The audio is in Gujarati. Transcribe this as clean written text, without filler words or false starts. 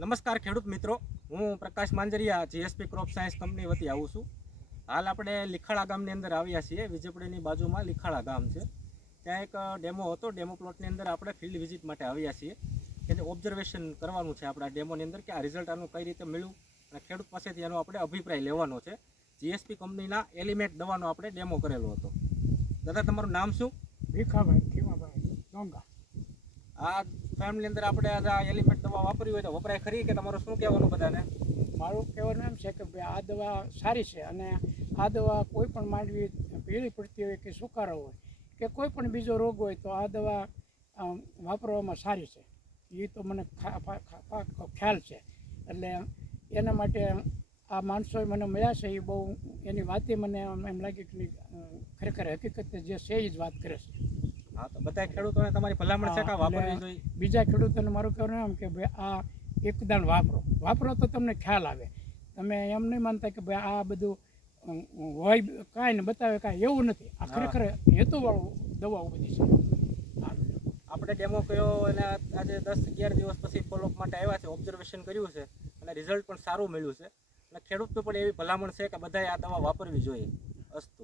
નમસ્કાર ખેડૂત મિત્રો, હું પ્રકાશ માંજરિયા જીએસપી ક્રોપ સાયન્સ કંપની વતી આવું છું. હાલ આપણે લીખાળા ગામની અંદર આવ્યા છીએ. વિજયપુરીની બાજુમાં લીખાળા ગામ છે. ત્યાં એક ડેમો હતો. ડેમો પ્લોટની અંદર આપણે ફિલ્ડ વિઝિટ માટે આવ્યા છીએ. એને ઓબ્ઝર્વેશન કરવાનું છે આપણા ડેમોની અંદર કે આ રિઝલ્ટ આનું કઈ રીતે મળ્યું અને ખેડૂત પાસેથી એનો આપણે અભિપ્રાય લેવાનો છે. જીએસપી કંપનીના એલિમેન્ટ દવાનો આપણે ડેમો કરેલો હતો. દાદા, તમારું નામ શું? ભીખાભાઈ ખીમાભાઈ ડોંગા. આ ફાર્મની અંદર આપણે આ એલિમેન્ટ દવા વાપરી હોય તો વપરાય ખરી કે તમારું શું કહેવાનું બધાને? મારું કહેવાનું એમ છે કે ભાઈ આ દવા સારી છે અને આ દવા કોઈ પણ માંડવી પીળી પડતી હોય કે સુકારો હોય કે કોઈ પણ બીજો રોગ હોય તો આ દવા વાપરવામાં સારી છે. એ તો મને ખ્યાલ છે. એટલે એના માટે આ માણસો મને મળ્યા છે એ બહુ એની વાતે મને એમ લાગે કે ખરેખર હકીકત જે છે એ જ વાત કરે છે. હા, તો બધા ખેડૂતોને તમારી ભલામણ છે કે વાપરવી જોઈએ? બીજા ખેડૂતોને મારું કહેવાનું એમ કે ભાઈ આ એકદમ વાપરો તો તમને ખ્યાલ આવે. તમે એમ નહીં માનતા કે ભાઈ આ બધું હોય કાંઈ ને બતાવે કાંઈ, એવું નથી. આ ખરેખર હેતુવાળું દવાઓ બધી છે. આપણે ડેમો કર્યો અને આજે 10-11 દિવસ પછી ફોલોઅપ માટે આવ્યા છે. ઓબ્ઝર્વેશન કર્યું છે અને રિઝલ્ટ પણ સારું મળ્યું છે. અને ખેડૂતને પણ એવી ભલામણ છે કે બધાએ આ દવા વાપરવી જોઈએ. અસ્તુ.